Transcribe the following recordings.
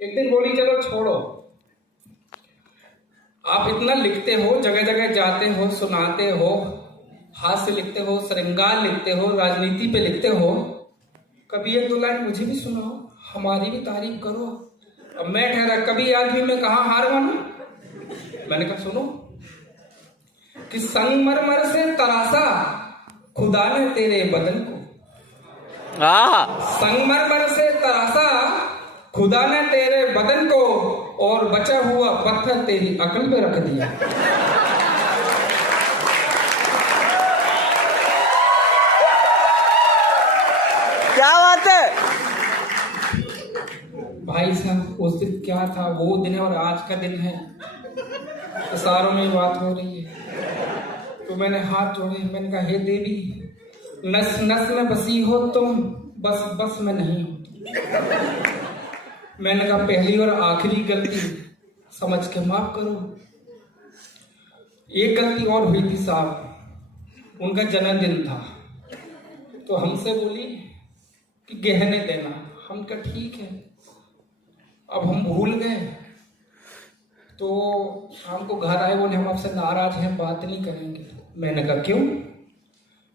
एक दिन बोली चलो छोड़ो, आप इतना लिखते हो, जगह जगह जाते हो, सुनाते हो, हास्य लिखते हो, श्रृंगार लिखते हो, राजनीति पे लिखते हो, कभी एक दो लाइन मुझे भी सुनाओ, हमारी भी तारीफ करो। अब मैं ठहरा, कभी आदमी में कहा हार मानू। मैंने कहा सुनो कि संगमरमर से तरासा खुदा ने तेरे बदन को, संगमरमर से तरासा खुदा ने तेरे बदन को, और बचा हुआ पत्थर तेरी अकल पे रख दिया। क्या बात है भाई साहब, उस दिन क्या था, वो दिन है और आज का दिन है, इशारों में बात हो रही है। तो मैंने हाथ जोड़े, मैंने कहा हे देवी, नस नस में बसी हो तुम, बस बस में नहीं हो। मैंने कहा पहली और आखिरी गलती समझ के माफ करो। एक गलती और हुई थी साहब, उनका जन्मदिन था, तो हमसे बोली कि गहने देना। हम कहा ठीक है। अब हम भूल गए, तो शाम को घर आए, बोले हम आपसे नाराज हैं, बात नहीं करेंगे। मैंने कहा क्यों?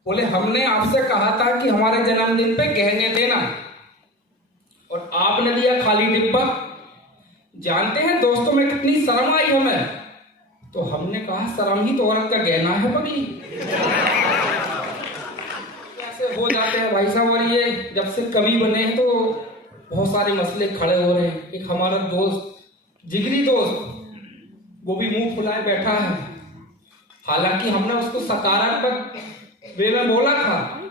बोले हमने आपसे कहा था कि हमारे जन्मदिन पे गहने देना, और आपने दिया खाली डिब्बा। जानते हैं दोस्तों में कितनी शर्म आई हमें। तो हमने कहा शर्म ही तो औरत का गहना है पगली। ऐसे हो जाते हैं भाई साहब। और ये जब से कवि बने हैं तो बहुत सारे मसले खड़े हो रहे हैं। एक हमारा दोस्त, जिगरी दोस्त, वो भी मुंह फुलाए बैठा है। हालांकि हमने उसको सकारात्मक वे में बोला था।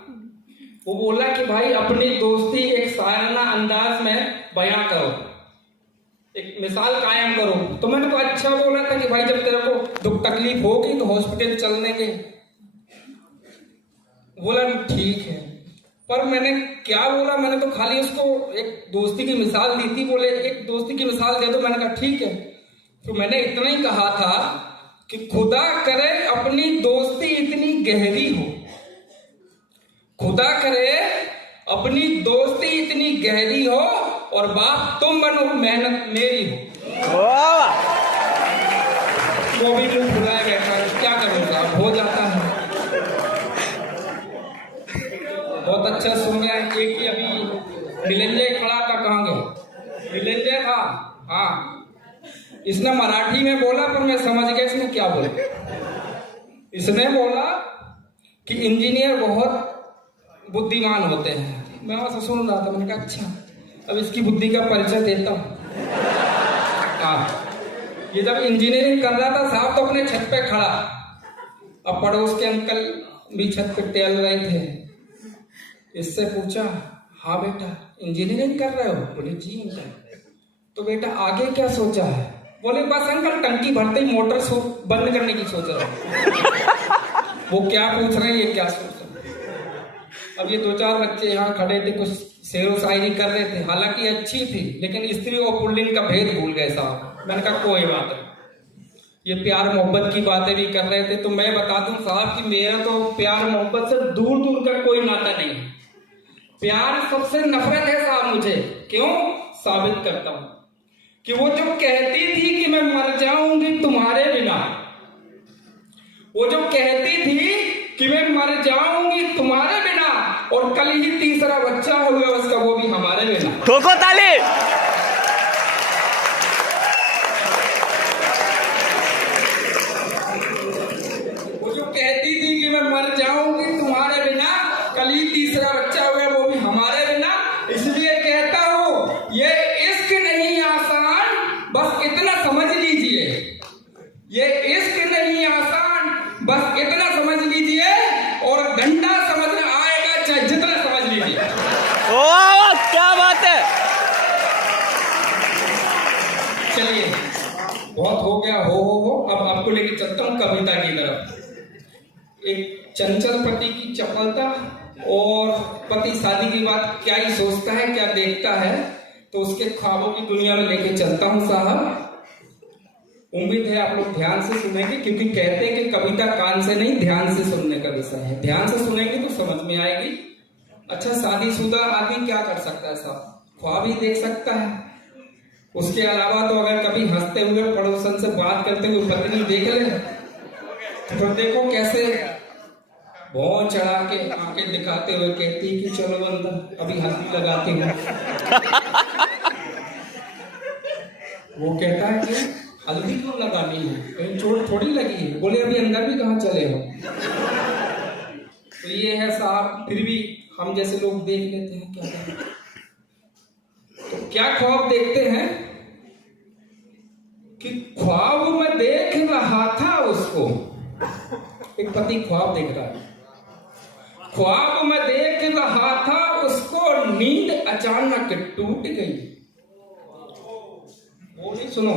वो बोला कि भाई अपनी दोस्ती एक शायराना अंदाज में बयां करो, एक मिसाल कायम करो। तो मैंने तो अच्छा बोला था कि भाई जब तेरे को दुख तकलीफ होगी तो हॉस्पिटल चलने के। बोला ठीक है, पर मैंने क्या बोला, मैंने तो खाली उसको एक दोस्ती की मिसाल दी थी। बोले एक दोस्ती की मिसाल दे दो। मैंने कहा ठीक है। तो मैंने इतना ही कहा था कि खुदा करे अपनी दोस्ती इतनी गहरी हो, खुदा करे अपनी दोस्ती इतनी गहरी हो, और बाप तुम बनो, मेहनत मेरी हो। वो भी मुंह फुलाए बैठा है, क्या करूंगा, हो जाता है। बहुत अच्छा सुन गया। एक ही अभी मिलंजय खड़ा था, कहाँ गया? मिलंजय था, हाँ। इसने मराठी में बोला, पर मैं समझ गया इसने क्या बोला। इसने बोला कि इंजीनियर बहुत बुद्धिमान होते हैं। मैं वहां से सुन रहा था, मैंने कहा अच्छा, अब इसकी बुद्धि का परिचय देता हूं। ये जब इंजीनियरिंग कर रहा था साहब, तो अपने छत पे खड़ा, अब पड़ोस के अंकल भी छत पे टहल रहे थे। इससे पूछा हाँ बेटा इंजीनियरिंग कर रहे हो? बोले जी अंकल। तो बेटा आगे क्या सोचा है? बोले बस अंकल टंकी भरते ही मोटर बंद करने की सोच रहा हूं। वो क्या पूछ रहे हैं, ये क्या सोच रहे हैं। अब ये दो चार बच्चे यहाँ खड़े थे, कुछ शेरो शायरी कर रहे थे, हालांकि अच्छी थी, लेकिन स्त्री और पुल्लिंग का भेद भूल गए साहब। मैंने कहा कोई बात नहीं, ये प्यार मोहब्बत की बातें भी कर रहे थे। तो मैं बता दूं साहब कि मेरा तो प्यार मोहब्बत से दूर दूर का कोई नाता नहीं है। प्यार सबसे नफरत है साहब मुझे। क्यों? साबित करता हूं कि वो जो कहती थी कि मैं मर जाऊंगी तुम्हारे बिना, वो जो कहती थी कि मैं मर जाऊंगी तुम्हारे बिना, और कल ही तीसरा बच्चा हो गया उसका, वो भी हमारे बिना। ठोको ताली। वो जो कहती थी कि मैं मर जाऊंगी तुम्हारे बिना, कल ही तीसरा बच्चा हो गया, वो भी हमारे बिना। इसलिए कहता हूं ये इश्क नहीं आसान, बस इतना समझ लीजिए। ये इश्क नहीं आसान, बस इतना समझ लीजिए, और घंटा समझना आएगा चाहे जितना समझ लीजिए। क्या बात है। चलिए बहुत हो गया, हो। अब आपको लेके चलता हूं कविता की तरफ। एक चंचल पति की चपलता, और पति शादी की बात क्या ही सोचता है, क्या देखता है, तो उसके ख्वाबों की दुनिया में लेके चलता हूं साहब। उम्मीद है आप लोग ध्यान से सुनेंगे, क्योंकि कहते हैं कि कविता कान से नहीं ध्यान से सुनने का विषय है। ध्यान से सुनेंगे तो समझ में आएगी। अच्छा, शादीशुदा आदमी क्या कर सकता है साहब? ख्वाब ही देख सकता है। उसके अलावा तो अगर कभी हंसते हुए पड़ोसन से बात करते हुए पत्नी देख ले तो देखो कैसे भौं चढ़ा के आंखें दिखाते हुए कहती कि चलो अंदर अभी हल्दी लगाती हूँ। वो कहता है कि हल्दी क्यों लगानी है, कहीं चोट थोड़ी लगी है। बोले अभी अंदर भी कहाँ चले हो। तो ये है साहब, फिर भी हम जैसे लोग देख लेते हैं, क्या करें। तो क्या ख्वाब देखते हैं कि ख्वाब में देख रहा था उसको, एक पति ख्वाब देख रहा है, ख्वाब में देख रहा था उसको, नींद अचानक टूट गई। वो नहीं सुनो,